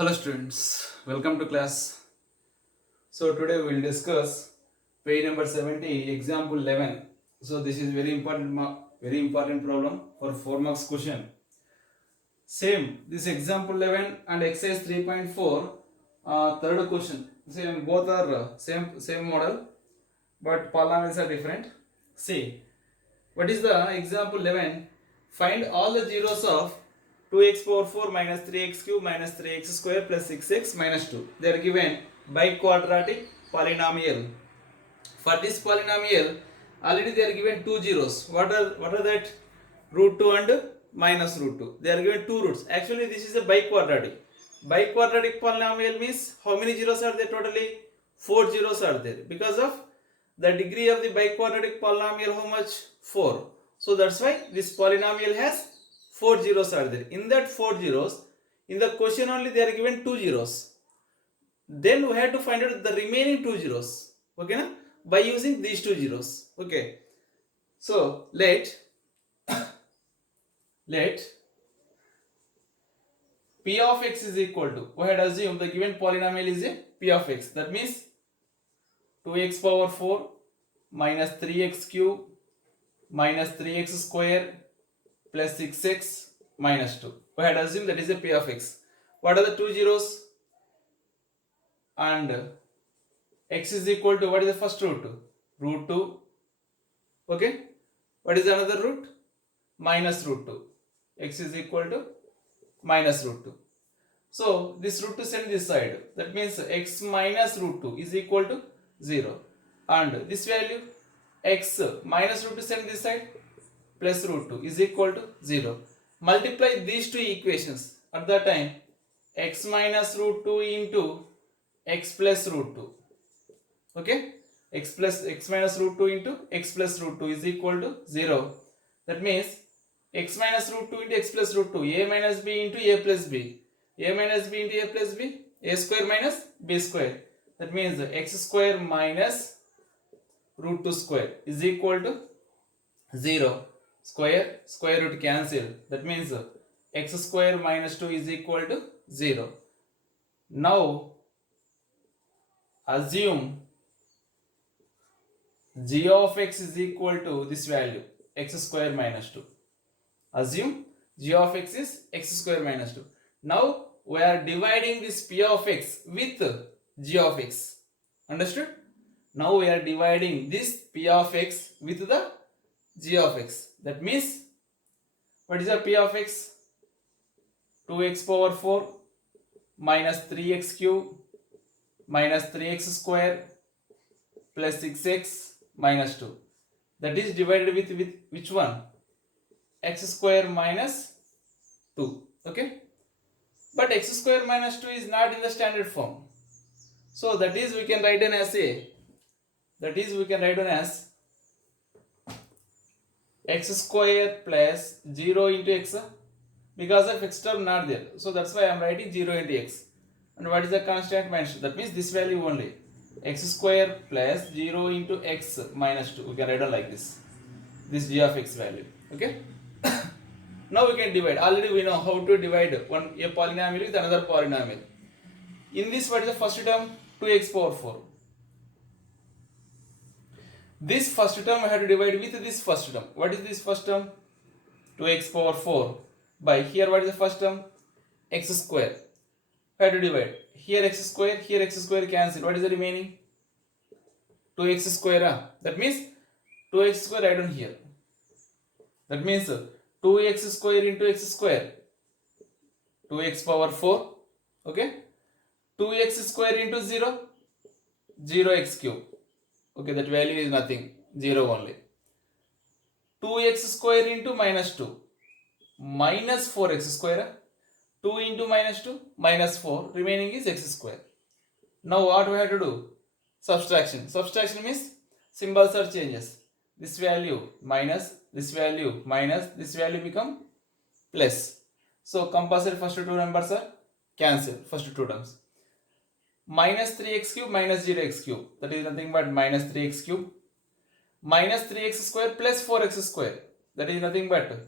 Hello students, welcome to class. So today we will discuss page number 70, example 11. So this is very important problem for 4 marks question. Same this example 11 and exercise 3.4 third question. Same both are same model but polynomials are different. See what is the example 11? Find all the zeros of 2x power 4 minus 3x cube minus 3x square plus 6x minus 2. They are given by quadratic polynomial. For this polynomial, already they are given two zeros. What are that? Root 2 and minus root 2. They are given two roots. Actually, this is a biquadratic. Biquadratic polynomial means how many zeros are there totally? 4 zeros are there. Because of the degree of the biquadratic polynomial, how much? 4. So that's why this polynomial has 4 zeros are there. In that 4 zeros, in the question only they are given 2 zeros. Then we have to find out the remaining 2 zeros. Okay, na? By using these 2 zeros. Okay. So let p of x is equal to, we had assumed the given polynomial is a p of x. That means 2x power 4 minus 3x cube minus 3x square plus 6x minus 2. We had assumed that is a p of x. What are the two zeros? And x is equal to, what is the first root? Root 2. Okay. What is another root? Minus root 2. X is equal to minus root 2. So this root 2 send this side. That means x minus root 2 is equal to 0. And this value x minus root 2 send this side plus root 2 is equal to 0. Multiply these two equations. At that time x minus root 2 into x plus root 2. Okay, x minus root 2 into x plus root 2 is equal to 0. That means x minus root 2 into x plus root 2, a minus b into a plus b, a minus b into a plus b, a square minus b square. That means x square minus root 2 square is equal to 0. Square root cancel. That means x square minus 2 is equal to 0. Now assume g of x is equal to this value x square minus 2. Assume g of x is x square minus 2. Now we are dividing this p of x with g of x. Understood? Now we are dividing this p of x with the g of x. That means what is the p of x? 2x power 4 minus 3x cube minus 3x square plus 6x minus 2. That is divided with which one? X square minus 2. Okay. But x square minus 2 is not in the standard form. So that is we can write down as x square plus 0 into x, because of x term not there. So that's why I am writing 0 into x. And what is the constant mentioned? That means this value only. X square plus 0 into x minus 2. We can write down like this. This g of x value. Okay. Now we can divide. Already we know how to divide a polynomial with another polynomial. In this, what is the first term? 2x power 4. This first term I have to divide with this first term. What is this first term? 2x power 4 by here what is the first term? X square. I have to divide. Here x square cancel. What is the remaining? 2x square. That means 2x square write down here. That means 2x square into x square. 2x power 4. Okay. 2x square into 0. 0x cube. Okay, that value is nothing. 0 only. 2x square into minus 2. Minus 4x square. 2 into minus 2 minus 4. Remaining is x square. Now what we have to do? Subtraction. Subtraction means symbols are changes. This value minus, this value minus, this value become plus. So compulsory first two numbers are cancel. First two terms. Minus 3x cube minus 0x cube. That is nothing but minus 3x cube. Minus 3x square plus 4x square. That is nothing but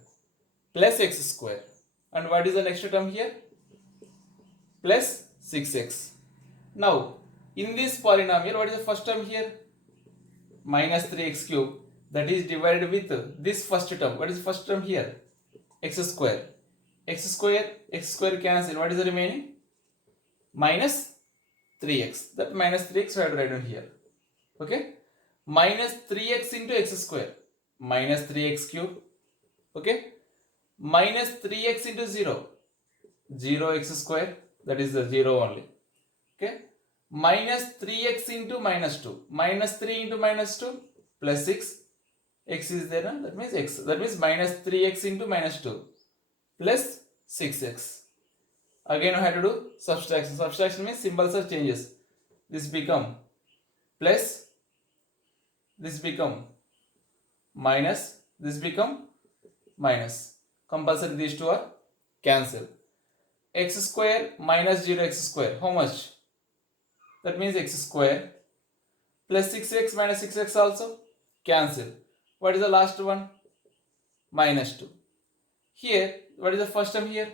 plus x square. And what is the next term here? plus 6x. Now, in this polynomial, what is the first term here? Minus 3x cube. That is divided with this first term. What is the first term here? X square. X square cancel. What is the remaining? Minus 3x. That minus 3x we have to write down here. Okay? Minus 3x into x square. Minus 3x cube. Okay? Minus 3x into 0. 0x square. That is the 0 only. Okay? Minus 3x into minus 2. Minus 3 into minus 2 plus 6. X is there, no? That means x. That means minus 3x into minus 2 plus 6x. Again, we have to do subtraction. Subtraction means symbols are changes. This become plus, this become minus, this become minus. Compulsory these two are cancel. X square minus 0x square. How much? That means x square plus 6x minus 6x also cancel. What is the last one? Minus 2. Here, what is the first term here?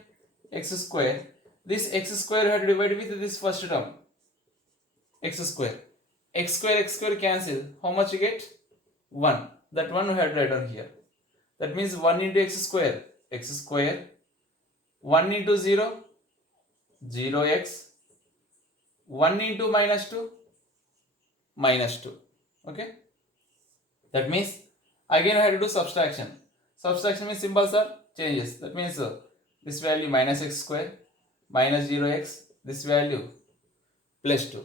X square. This x square we have to divide with this first term. X square. X square cancel. How much you get? 1. That one we have to write down here. That means 1 into x square. X square. 1 into 0. 0x. 1 into minus 2. Minus 2. Okay. That means again we have to do subtraction. Subtraction means symbols are changes. That means this value minus x square minus 0x. This value plus 2.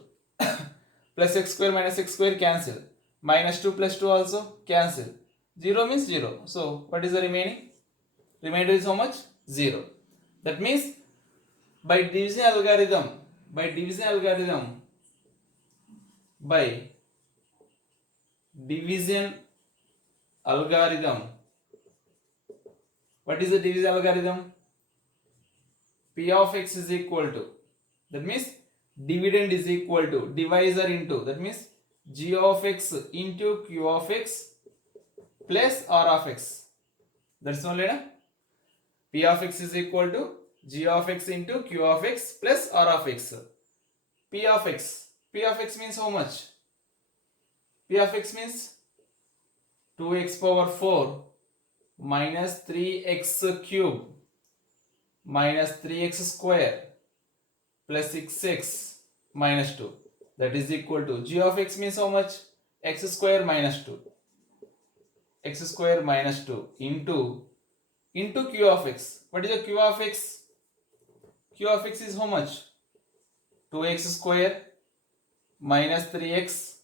Plus x square minus x square cancel. Minus 2 plus 2 also cancel. 0 means 0. So what is the remaining? Remainder is how much? 0. That means by division algorithm, by division algorithm, what is the division algorithm? P of x is equal to, that means dividend is equal to divisor into, that means g of x into q of x plus r of x. That's only na? P of x is equal to g of x into q of x plus r of x. P of x. P of x means how much? P of x means 2x power 4 minus 3x cube minus 3x square plus 6x minus 2. That is equal to g of x means how much? X square minus 2. X square minus 2 into q of x. What is the q of x? Q of x is how much? 2x square minus 3x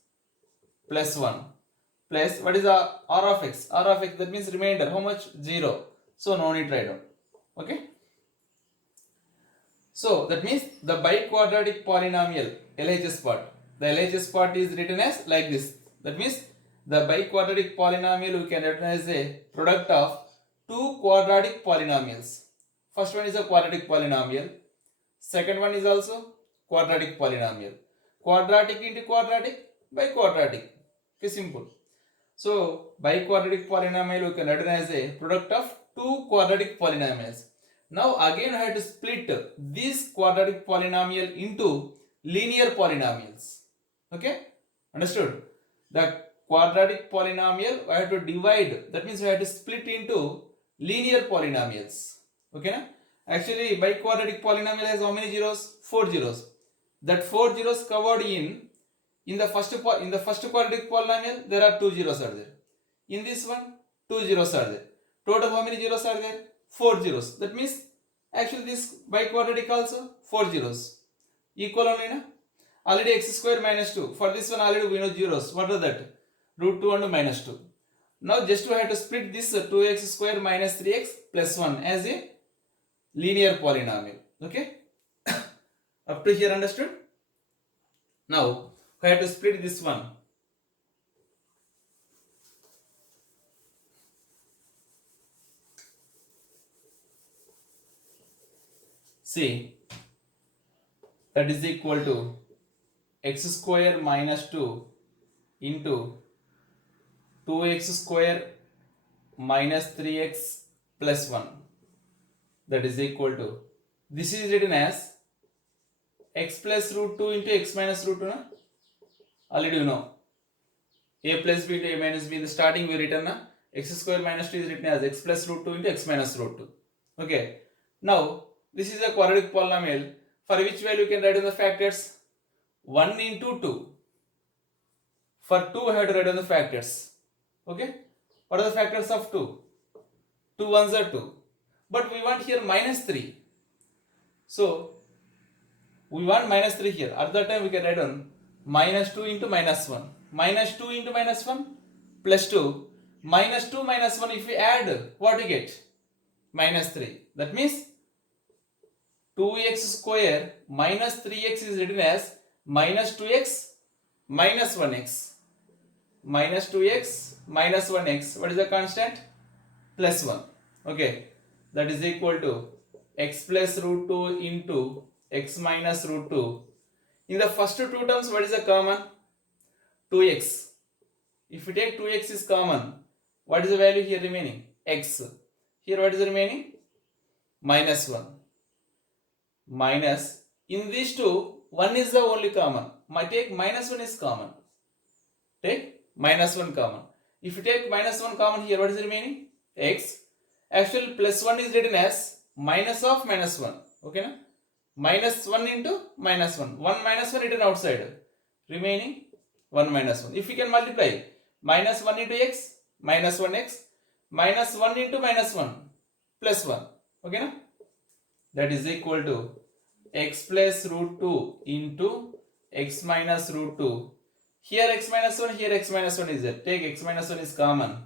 plus 1 plus what is the r of x? R of x, that means remainder. How much? 0. So no need write down. Okay. So that means the biquadratic polynomial LHS part. The LHS part is written as like this. That means the biquadratic polynomial we can write as a product of two quadratic polynomials. First one is a quadratic polynomial. Second one is also quadratic polynomial. Quadratic into quadratic, biquadratic. Okay, simple. So biquadratic polynomial we can write as a product of two quadratic polynomials. Now again I have to split this quadratic polynomial into linear polynomials. Okay, understood? The quadratic polynomial I have to divide, that means I have to split into linear polynomials. Okay, na? Actually biquadratic polynomial has how many zeros? 4 zeros. That 4 zeros covered in the first quadratic polynomial there are 2 zeros are there. In this one 2 zeros are there. Total how many zeros are there? 4 zeros. That means actually this biquadratic also 4 zeros. Equal only na? Already x square minus 2. For this one already we know zeros. What are that? Root 2 and minus 2. Now just we have to split this 2x square minus 3x plus 1 as a linear polynomial. Okay. Up to here understood? Now we have to split this one. See, that is equal to x square minus 2 into 2x square minus 3x plus 1. That is equal to, this is written as x plus root 2 into x minus root 2, na? Already you know. A plus b into a minus b. In the starting we written na? X square minus 2 is written as x plus root 2 into x minus root 2. Okay. Now, this is a quadratic polynomial for which value you can write in the factors 1 into 2. For 2 I have to write down the factors. Okay. What are the factors of 2? 2 ones are 2. But we want here minus 3. So, we want minus 3 here. At that time we can write down minus 2 into minus 1. Minus 2 into minus 1 plus 2. Minus 2 minus 1, if we add, what we get? Minus 3. That means 2x square minus 3x is written as minus 2x minus 1x. Minus 2x minus 1x. What is the constant? Plus 1. Okay. That is equal to x plus root 2 into x minus root 2. In the first two terms, what is the common? 2x. If we take 2x is common, what is the value here remaining? X. Here what is the remaining? Minus 1. Minus, in these two, 1 is the only common. Take minus 1 is common. Take minus 1 common. If you take minus 1 common here, what is the remaining? X. Actually, plus 1 is written as minus of minus 1. Okay, na? Minus 1 into minus 1. 1 minus 1 written outside. Remaining 1 minus 1. If we can multiply, minus 1 into x, minus 1x, minus 1 into minus 1, plus 1. Okay, na? That is equal to x plus root 2 into x minus root 2. Here x minus 1, here x minus 1 is there. Take x minus 1 is common.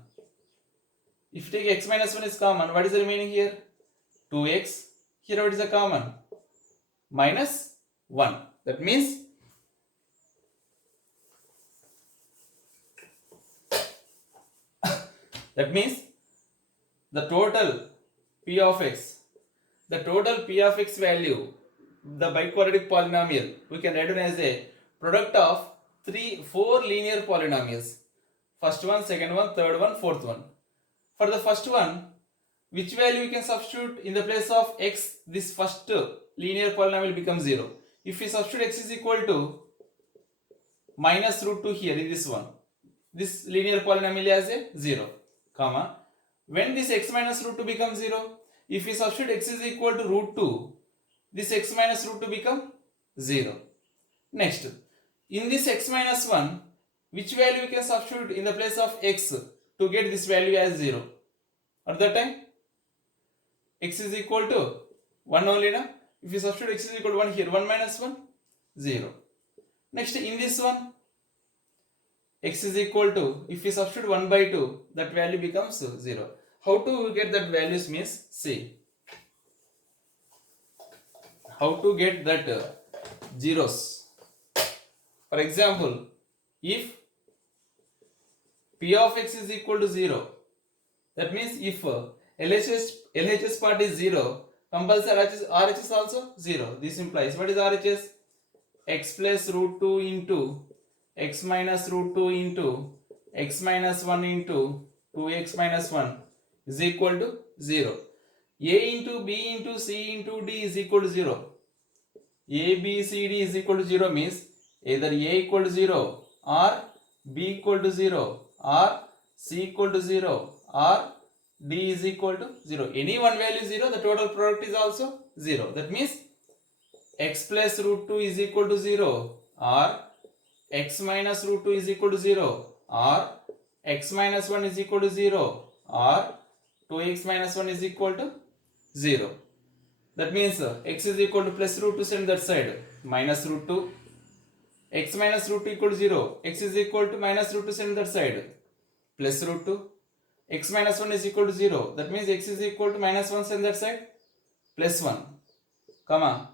If you take x minus 1 is common, what is the remaining here? 2x. Here what is the common? Minus 1. That means the total p of x, value, the biquadratic polynomial, we can write it as a product of 4 linear polynomials. First one, second one, third one, fourth one. For the first one, which value we can substitute in the place of x? This first linear polynomial becomes 0. If we substitute x is equal to minus root 2 here in this one, this linear polynomial has a 0, comma. When this x minus root 2 becomes 0, if we substitute x is equal to root 2, this x minus root 2 become 0. Next, in this x minus 1, which value we can substitute in the place of x to get this value as 0? At that time, x is equal to 1 only, na? If you substitute x is equal to 1 here, 1 minus 1, 0. Next, in this one, x is equal to, if we substitute 1 by 2, that value becomes 0. How to get that values means, see. How to get that zeros. For example, if p of x is equal to 0, that means if LHS part is 0, compulsory RHS also 0. This implies, what is RHS? X plus root 2 into x minus root 2 into x minus 1 into 2x minus 1 is equal to 0. A into B into C into D is equal to 0. A, B, C, D is equal to 0 means either A equal to 0 or B equal to 0 or C equal to 0 or D is equal to 0. Any one value is 0, the total product is also 0. That means x plus root 2 is equal to 0 or x minus root 2 is equal to 0 or x minus 1 is equal to 0 or 2x minus 1 is equal to 0. That means x is equal to plus root 2, send that side, minus root 2. X minus root 2 equal to 0. X is equal to minus root 2, send that side, plus root 2. X minus 1 is equal to 0. That means x is equal to minus 1, send that side, plus 1. Comma.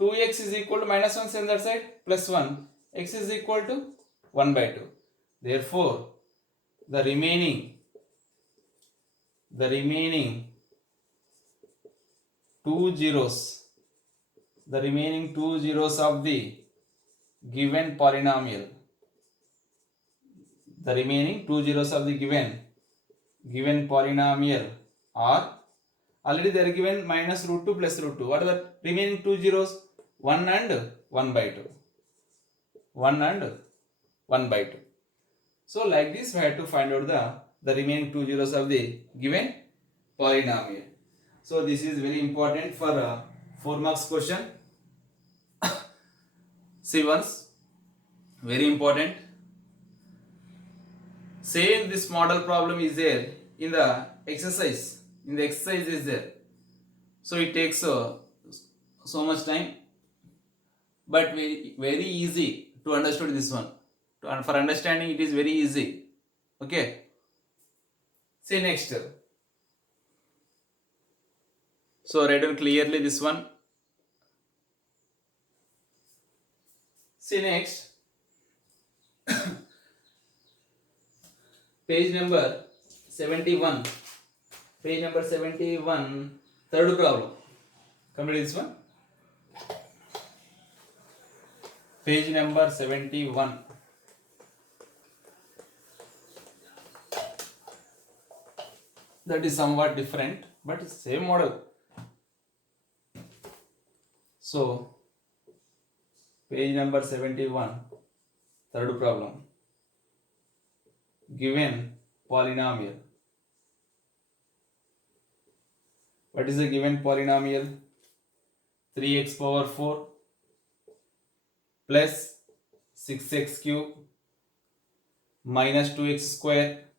2x is equal to minus 1, send that side, plus 1. X is equal to 1 by 2. Therefore, the remaining two zeros of the given polynomial, given polynomial are, already they are given minus root 2 plus root 2. What are the remaining two zeros? 1 and 1 by 2. 1 and 1 by 2. So like this we have to find out the remaining two zeros of the given polynomial. So this is very important for 4 marks question. See once, very important. Same this model problem is there in the exercise. In the exercise is there. So it takes so much time, but very easy to understand this one. And for understanding it is very easy. Okay. See next. So write down clearly this one. See next. Page number 71. Page number 71. Third problem. Come to this one. Page number 71. That is somewhat different, but same model. So, page number 71, third problem. Given polynomial. What is the given polynomial? 3x power 4 plus 6x cube minus 2x square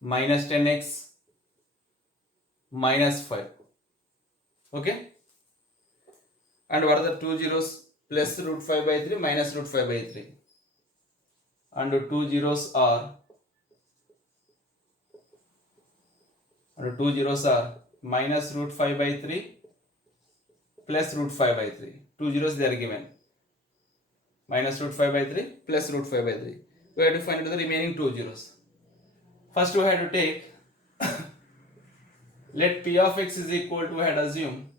minus 10x minus 5. Okay? And what are the two zeros? Plus root 5 by 3 minus root 5 by 3. And two zeros are minus root 5 by 3 plus root 5 by 3. Two zeros they are given. Minus root 5 by 3 plus root 5 by 3. We have to find out the remaining two zeros. First we have to take let p of x is equal to, we had assume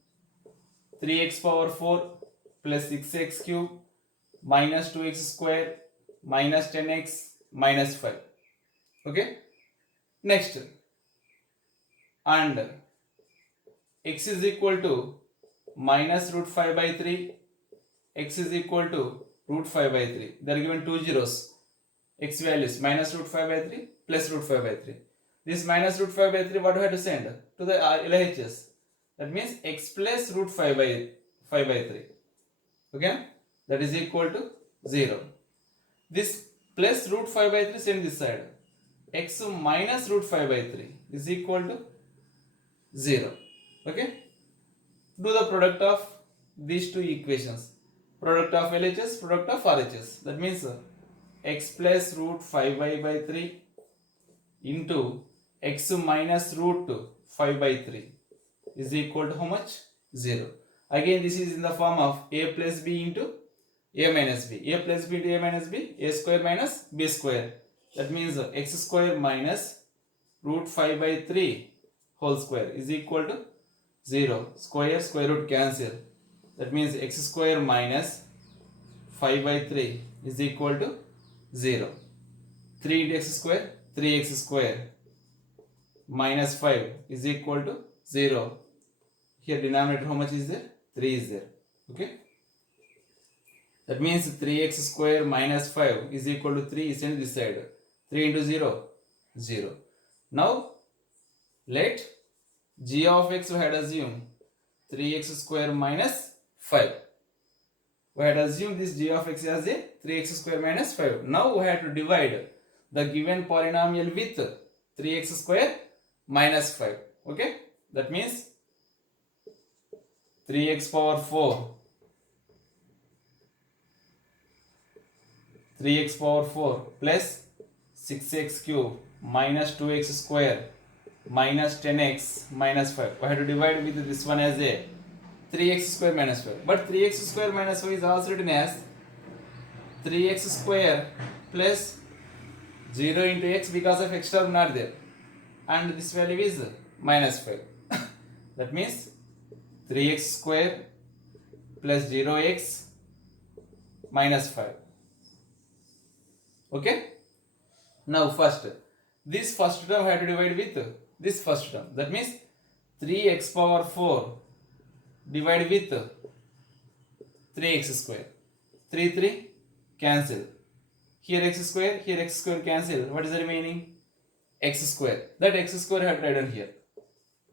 3x power 4 plus 6x cube minus 2x square minus 10x minus 5. Okay. Next. And x is equal to minus root 5 by 3, x is equal to root 5 by 3. They are given two zeros. X values minus root 5 by 3 plus root 5 by 3. This minus root 5 by 3, what do we have to send? To the LHS. That means x plus root 5 by 3. Okay? That is equal to 0. This plus root 5 by 3 send this side. X minus root 5 by 3 is equal to 0. Okay? Do the product of these two equations. Product of LHS, product of RHS. That means x plus root 5 by 3 into x minus root 5 by 3 is equal to how much? 0. Again this is in the form of a plus b into a minus b. A plus b into a minus b, a square minus b square. That means x square minus root 5 by 3 whole square is equal to 0. Square root cancel. That means x square minus 5 by 3 is equal to 0. 3 into x square, 3x square minus 5 is equal to 0. Here denominator how much is there? 3 is there. Okay. That means 3x square minus 5 is equal to 3 is in this side. 3 into 0, 0. Now let g of x, we had assumed 3x square minus 5. We had assumed this g of x as a 3x square minus 5. Now we have to divide the given polynomial with 3x square minus 5. Okay. That means 3x power 4 plus 6x cube minus 2x square minus 10x minus 5. I have to divide with this one as a 3x square minus 5. But 3x square minus 5 is also written as 3x square plus 0 into x because of x term not there. And this value is minus 5. That means 3x square plus 0x minus 5. Okay. Now first, this first term I have to divide with this first term. That means 3x power 4 divided with 3x square. 3, 3, cancel. Here x square cancel. What is the remaining? X square. That x square I have written here.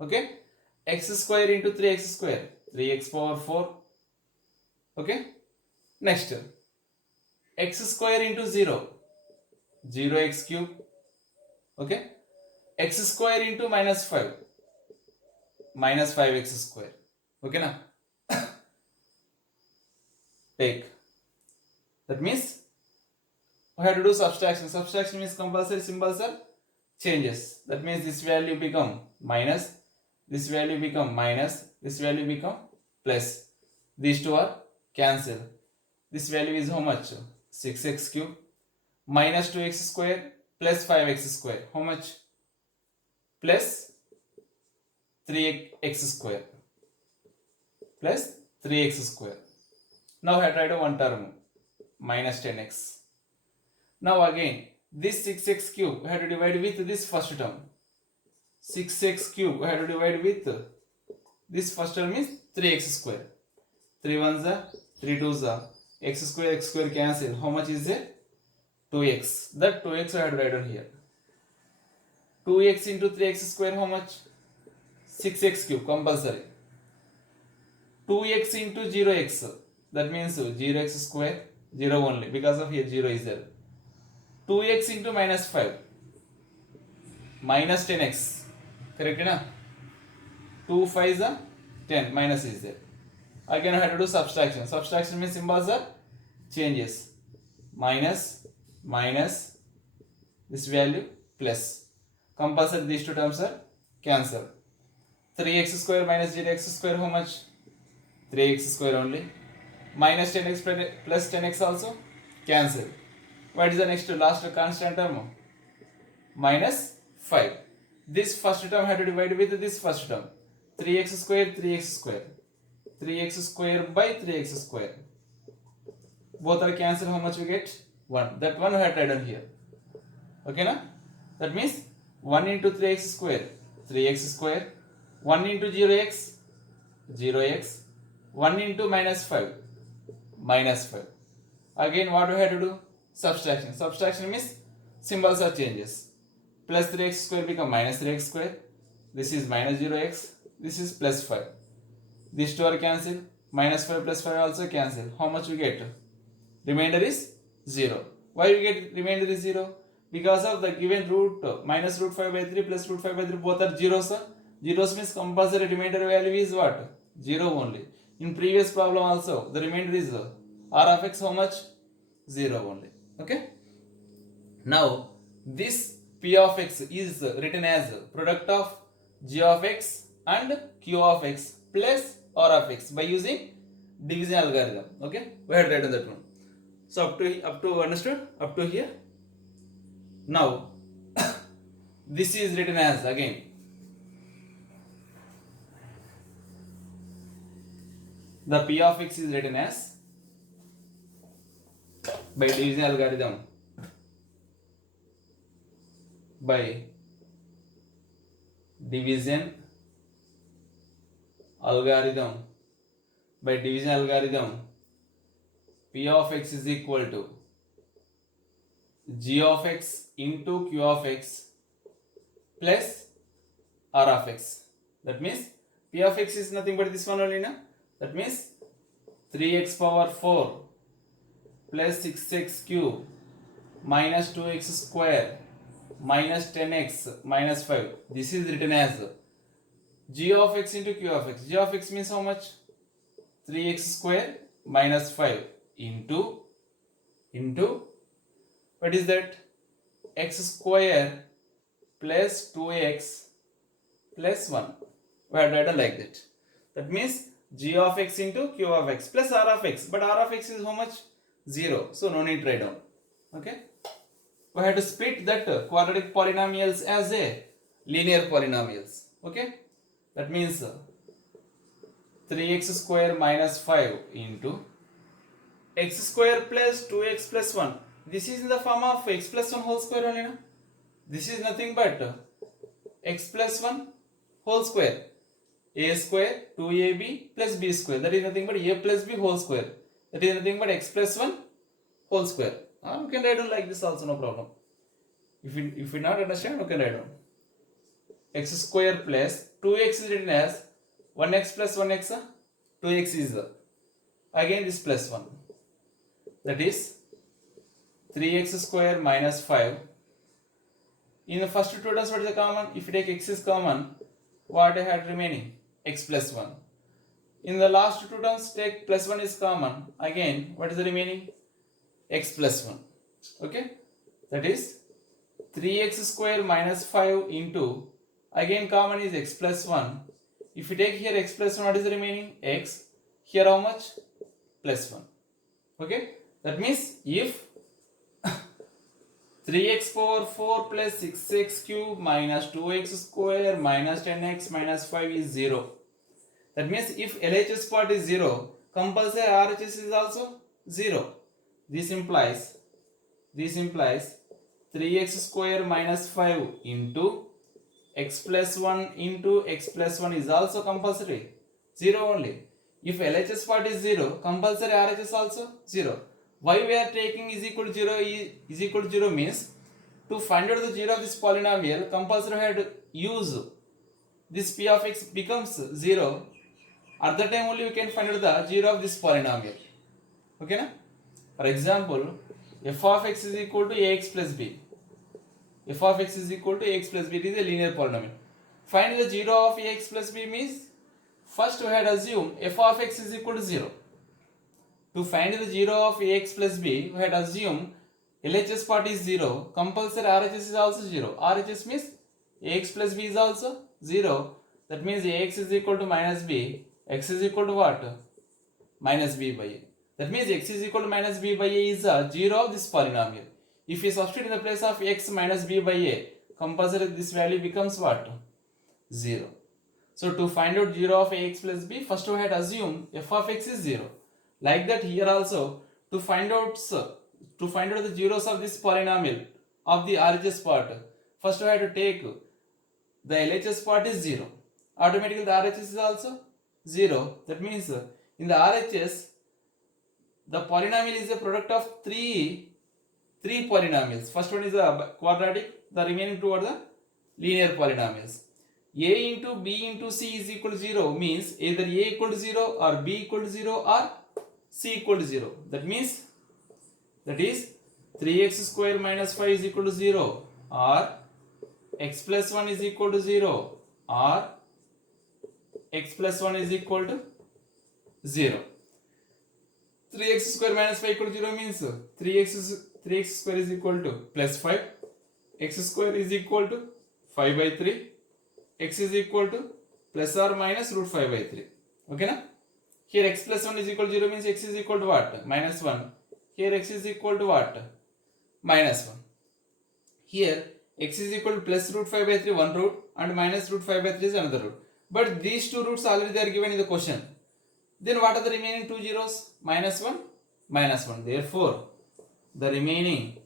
Okay? X square into 3x square. 3x power 4. Okay? Next. X square into 0. 0x cube. Okay? X square into minus 5. Minus 5x square. Okay na? Take. That means we have to do subtraction. Subtraction means compulsory symbols are changes. That means this value become minus, this value become minus, this value become plus. These two are cancel. This value is how much? 6x cube minus 2x square plus 5x square. How much? Plus 3x square. Plus 3x square. Now I try to one term minus 10x. Now again this 6x cube I have to divide with this first term. 6x cube I have to divide with this first term is 3x square. 3 ones are 3 twos are x square cancel. How much is it? 2x. That 2x I have to write on here. 2x into 3x square how much? 6x cube compulsory. 2x into 0x. That means 0x square 0 only because of here 0 is there. 2x into minus 5 minus 10x. Correct na? 2 5s are 10 minus is there. Again I have to do subtraction. Subtraction means symbols are changes. Minus minus this value plus. Compulsory these two terms are cancelled. 3x square minus 0x square how much? 3x square only. Minus 10x plus 10x also cancel. What is the next last constant term? Minus 5. This first term I have to divide with this first term. 3x square 3x square. 3x square by 3x square. Both are cancelled. How much we get? 1. That one I have written here. Okay na? That means 1 into 3x square 3x square. 1 into 0x 0x. 1 into minus 5 minus 5. Again what we have to do? Subtraction. Subtraction means symbols are changes. Plus 3x square become minus 3x square. This is minus 0x. This is plus 5. These two are cancelled. Minus 5 plus 5 also cancel. How much we get? Remainder is 0. Why we get remainder is 0? Because of the given root minus root 5 by 3 plus root 5 by 3 both are zeros. Zeros means compulsory remainder value is what? 0 only. In previous problem also the remainder is r of x how much? 0 only. Okay. Now this p of x is written as product of g of x and q of x plus r of x by using division algorithm. Okay, we had written that one. So up to understood up to here. Now this is written as again the p of x is written as by division algorithm by division algorithm p of x is equal to g of x into q of x plus r of x. That means p of x is nothing but this one only na. That means 3x power 4 plus 6x cube minus 2x square minus 10x minus 5. This is written as g of x into q of x. G of x means how much? 3x square minus 5 into what is that? X square plus 2x plus 1. We have written like that. That means g of x into q of x plus r of x. But r of x is how much? 0. So no need to write down. Okay. We have to split that quadratic polynomials as a linear polynomials. Okay. That means 3x square minus 5 into x square plus 2x plus 1. This is in the form of x plus 1 whole square only. No? This is nothing but x plus 1 whole square. A square 2ab plus b square. That is nothing but a plus b whole square. That is nothing but x plus 1 whole square. You can write down like this also, no problem. If you not understand, you can write down. X square plus 2x is written as 1x plus 1x. 2x is again this plus 1. That is 3x square minus 5. In the first two terms, what is the common? If you take x is common, what I had remaining? X plus 1. In the last two terms, take plus 1 is common. Again, what is the remaining? X plus 1. Okay? That is 3x square minus 5 into, again common is x plus 1. If you take here x plus 1, what is the remaining? X. Here how much? Plus 1. Okay? That means if 3x power 4 plus 6x cube minus 2x square minus 10x minus 5 is 0. That means if LHS part is 0, compulsory RHS is also 0. This implies 3x square minus 5 into x plus 1 into x plus 1 is also compulsory. 0 only. If LHS part is 0, compulsory RHS also 0. Why we are taking is equal to 0 is equal to 0 means to find out the 0 of this polynomial, compulsory had to use this p of x becomes 0. At that time only we can find out the 0 of this polynomial. Okay na? For example, f of x is equal to ax plus b. F of x is equal to ax plus b. It is a linear polynomial. Find the 0 of ax plus b means first we had assumed f of x is equal to 0. To find the 0 of ax plus b, we had assumed LHS part is 0, compulsory RHS is also 0. RHS means ax plus b is also 0. That means ax is equal to minus b, x is equal to what? Minus b by a. That means x is equal to minus b by a is the 0 of this polynomial. If we substitute in the place of x minus b by a, compulsory this value becomes what? 0. So to find out 0 of ax plus b, first we had assumed f of x is 0. Like that here also, to find out the zeros of this polynomial of the RHS part, first we have to take the LHS part is 0. Automatically the RHS is also 0. That means in the RHS, the polynomial is a product of three polynomials. First one is a quadratic, the remaining two are the linear polynomials. A into b into c is equal to 0 means either a equal to 0 or b equal to 0 or c equal to 0. That is 3x square minus 5 is equal to 0 or x plus 1 is equal to 0 or x plus 1 is equal to 0. 3x square minus 5 equal to 0 means 3x square is equal to plus 5, x square is equal to 5 by 3, x is equal to plus or minus root 5 by 3. Okay na? Here x plus 1 is equal to 0 means x is equal to what? Minus 1. Here x is equal to what? Minus 1. Here x is equal to plus root 5 by 3 one root and minus root 5 by 3 is another root. But these two roots already they are given in the question. Then what are the remaining two zeros? Minus 1, minus 1. Therefore, the remaining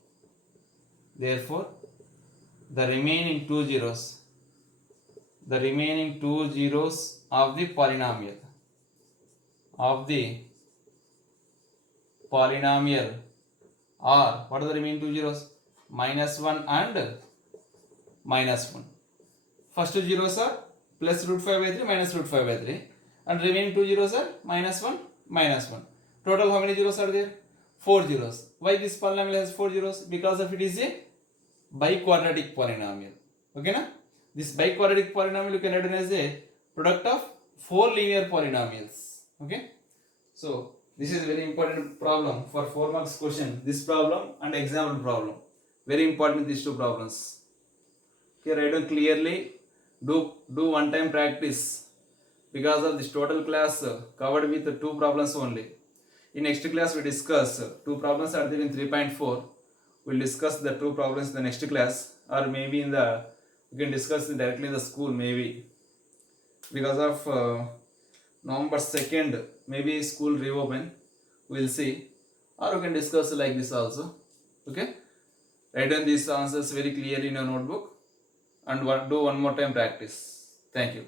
two zeros of the polynomial are, what are the remaining two zeros? Minus 1 and minus 1. First two zeros are plus root 5 by 3 minus root 5 by 3 and remaining two zeros are minus 1 minus 1. Total how many zeros are there? 4 zeros. Why this polynomial has 4 zeros? Because of it is a biquadratic polynomial. Okay na? This biquadratic polynomial you can write as a product of 4 linear polynomials. Okay? So this is very important problem for 4 marks question. This problem and example problem. Very important these two problems. Okay, write down clearly. Do one time practice. Because of this total class covered with 2 problems only. In next class we discuss 2 problems are there in 3.4. We'll discuss the 2 problems in the next class, or maybe we can discuss directly in the school maybe. Because of November 2nd, maybe school reopen. We'll see. Or we can discuss like this also. Okay? Write down these answers very clearly in your notebook and do one more time practice. Thank you.